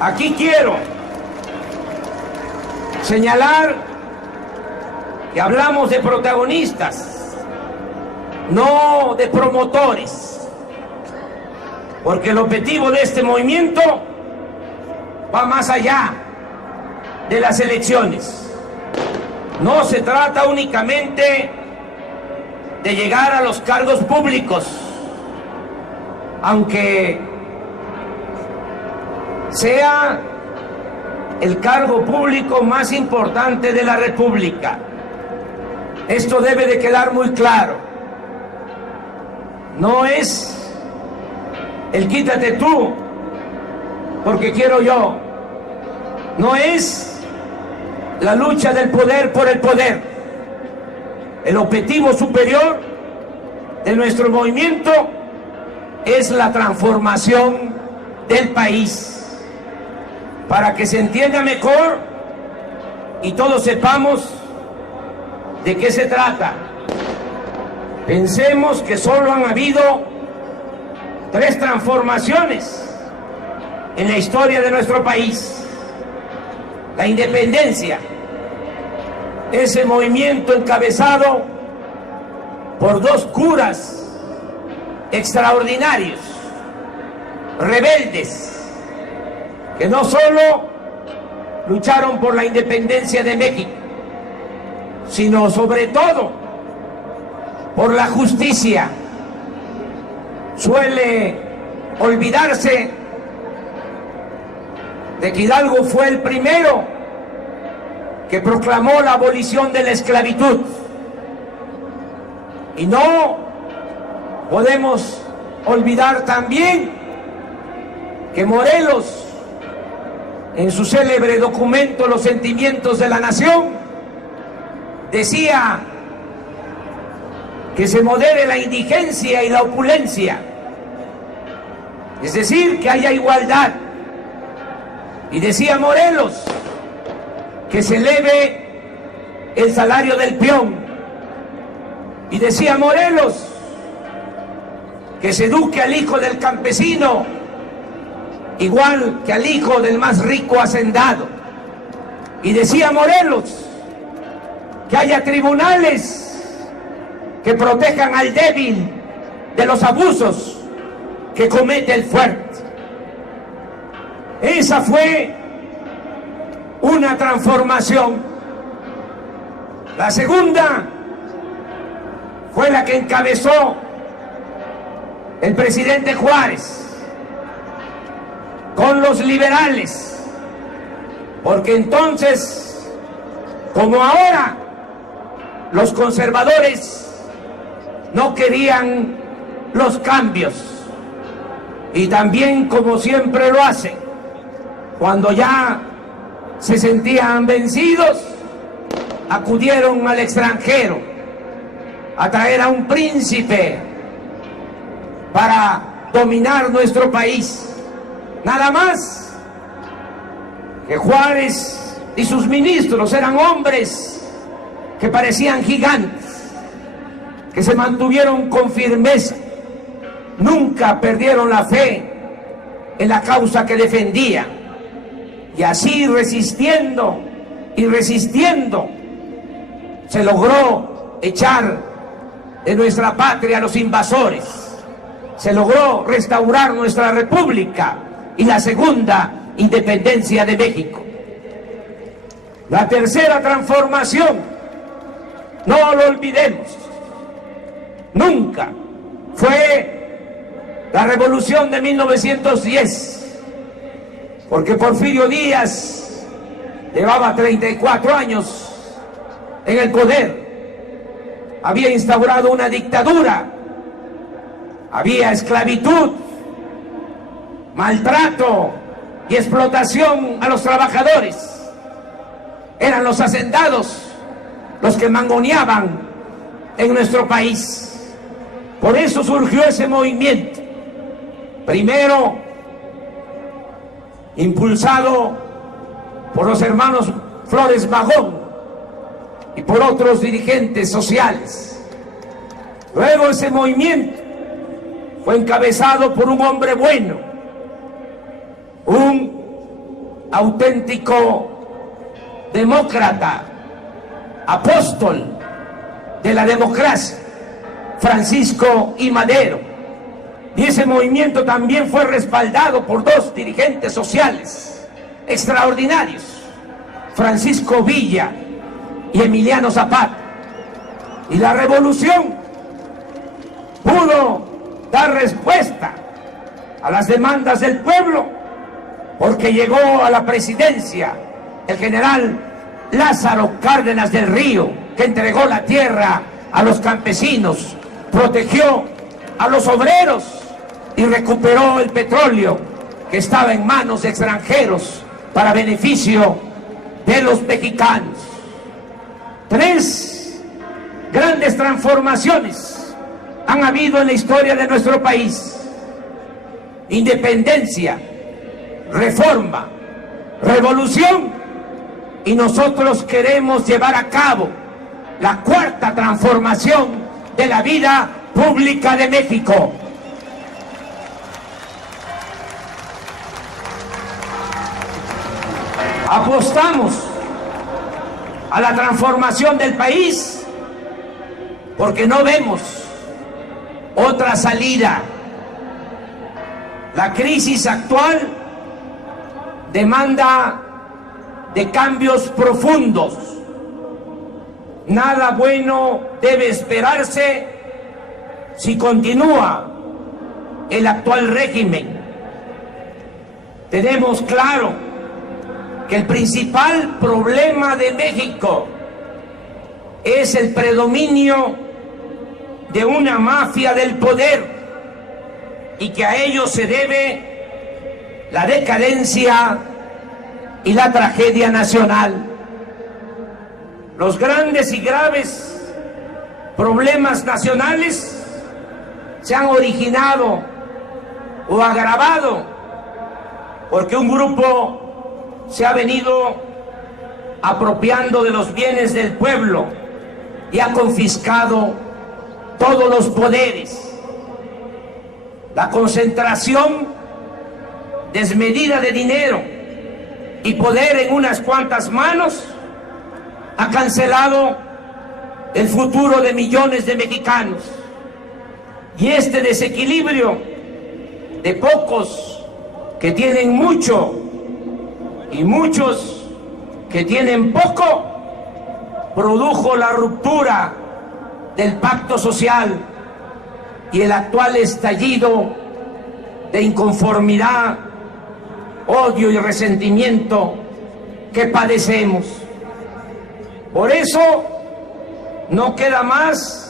Aquí quiero señalar que hablamos de protagonistas, no de promotores, porque el objetivo de este movimiento va más allá de las elecciones. No se trata únicamente de llegar a los cargos públicos, aunque sea el cargo público más importante de la República. Esto debe de quedar muy claro. No es el quítate tú porque quiero yo. No es la lucha del poder por el poder. El objetivo superior de nuestro movimiento es la transformación del país. Para que se entienda mejor y todos sepamos de qué se trata. Pensemos que solo han habido 3 transformaciones en la historia de nuestro país. La independencia, ese movimiento encabezado por 2 curas extraordinarios, rebeldes, que no solo lucharon por la independencia de México, sino sobre todo por la justicia. Suele olvidarse de que Hidalgo fue el primero que proclamó la abolición de la esclavitud. Y no podemos olvidar también que Morelos, en su célebre documento Los Sentimientos de la Nación, decía que se modere la indigencia y la opulencia, es decir, que haya igualdad. Y decía Morelos que se eleve el salario del peón. Y decía Morelos que se eduque al hijo del campesino igual que al hijo del más rico hacendado. Y decía Morelos que haya tribunales que protejan al débil de los abusos que comete el fuerte. Esa fue una transformación. La segunda fue la que encabezó el presidente Juárez con los liberales, porque entonces, como ahora, los conservadores no querían los cambios, y también, como siempre lo hacen, cuando ya se sentían vencidos, acudieron al extranjero a traer a un príncipe para dominar nuestro país. Nada más que Juárez y sus ministros eran hombres que parecían gigantes, que se mantuvieron con firmeza, nunca perdieron la fe en la causa que defendían, y así resistiendo y resistiendo se logró echar de nuestra patria a los invasores, se logró restaurar nuestra república y la segunda independencia de México. La tercera transformación, no lo olvidemos, nunca, fue la revolución de 1910, porque Porfirio Díaz llevaba 34 años en el poder, había instaurado una dictadura, había esclavitud, maltrato y explotación a los trabajadores. Eran los hacendados los que mangoneaban en nuestro país. Por eso surgió ese movimiento, primero impulsado por los hermanos Flores Magón y por otros dirigentes sociales. Luego ese movimiento fue encabezado por un hombre bueno, un auténtico demócrata, apóstol de la democracia, Francisco I. Madero. Y ese movimiento también fue respaldado por dos dirigentes sociales extraordinarios, Francisco Villa y Emiliano Zapata. Y la revolución pudo dar respuesta a las demandas del pueblo, porque llegó a la presidencia el general Lázaro Cárdenas del Río, que entregó la tierra a los campesinos, protegió a los obreros y recuperó el petróleo que estaba en manos de extranjeros para beneficio de los mexicanos. 3 grandes transformaciones han habido en la historia de nuestro país: independencia, reforma, revolución, y nosotros queremos llevar a cabo la 4ª transformación de la vida pública de México. Apostamos a la transformación del país porque no vemos otra salida. La crisis actual demanda de cambios profundos. Nada bueno debe esperarse si continúa el actual régimen. Tenemos claro que el principal problema de México es el predominio de una mafia del poder y que a ello se debe la decadencia y la tragedia nacional. Los grandes y graves problemas nacionales se han originado o agravado porque un grupo se ha venido apropiando de los bienes del pueblo y ha confiscado todos los poderes. La concentración desmedida de dinero y poder en unas cuantas manos ha cancelado el futuro de millones de mexicanos. Y este desequilibrio de pocos que tienen mucho y muchos que tienen poco produjo la ruptura del pacto social y el actual estallido de inconformidad, odio y resentimiento que padecemos. Por eso no queda más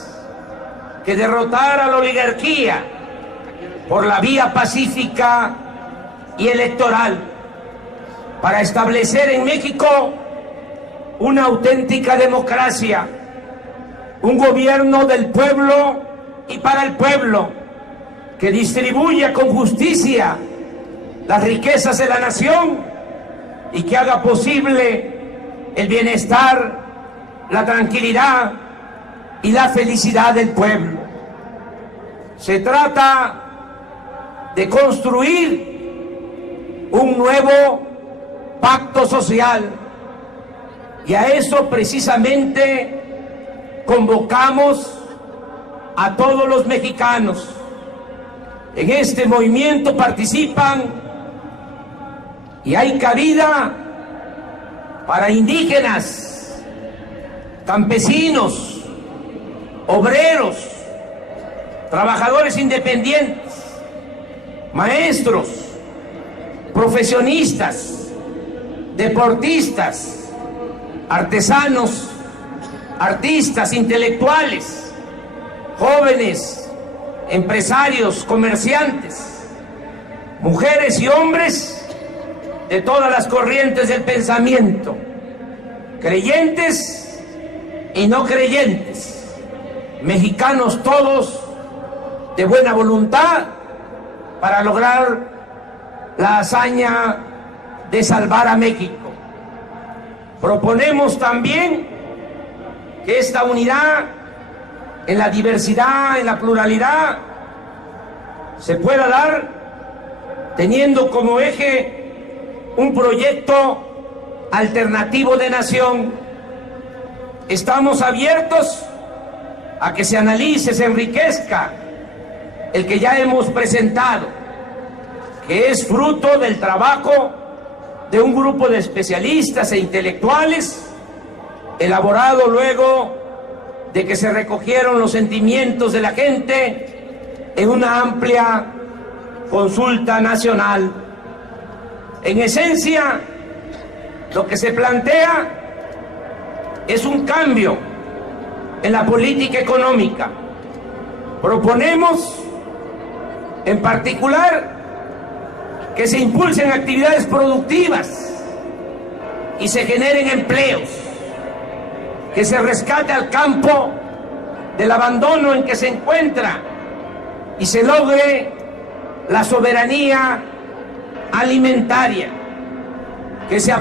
que derrotar a la oligarquía por la vía pacífica y electoral, para establecer en México una auténtica democracia, un gobierno del pueblo y para el pueblo, que distribuya con justicia las riquezas de la nación y que haga posible el bienestar, la tranquilidad y la felicidad del pueblo. Se trata de construir un nuevo pacto social, y a eso precisamente convocamos a todos los mexicanos. En este movimiento participan y hay cabida para indígenas, campesinos, obreros, trabajadores independientes, maestros, profesionistas, deportistas, artesanos, artistas, intelectuales, jóvenes, empresarios, comerciantes, mujeres y hombres de todas las corrientes del pensamiento, creyentes y no creyentes, mexicanos todos de buena voluntad para lograr la hazaña de salvar a México. Proponemos también que esta unidad en la diversidad, en la pluralidad, se pueda dar teniendo como eje un proyecto alternativo de nación. Estamos abiertos a que se analice, se enriquezca el que ya hemos presentado, que es fruto del trabajo de un grupo de especialistas e intelectuales, elaborado luego de que se recogieron los sentimientos de la gente en una amplia consulta nacional. En esencia, lo que se plantea es un cambio en la política económica. Proponemos, en particular, que se impulsen actividades productivas y se generen empleos, que se rescate al campo del abandono en que se encuentra y se logre la soberanía alimentaria, que se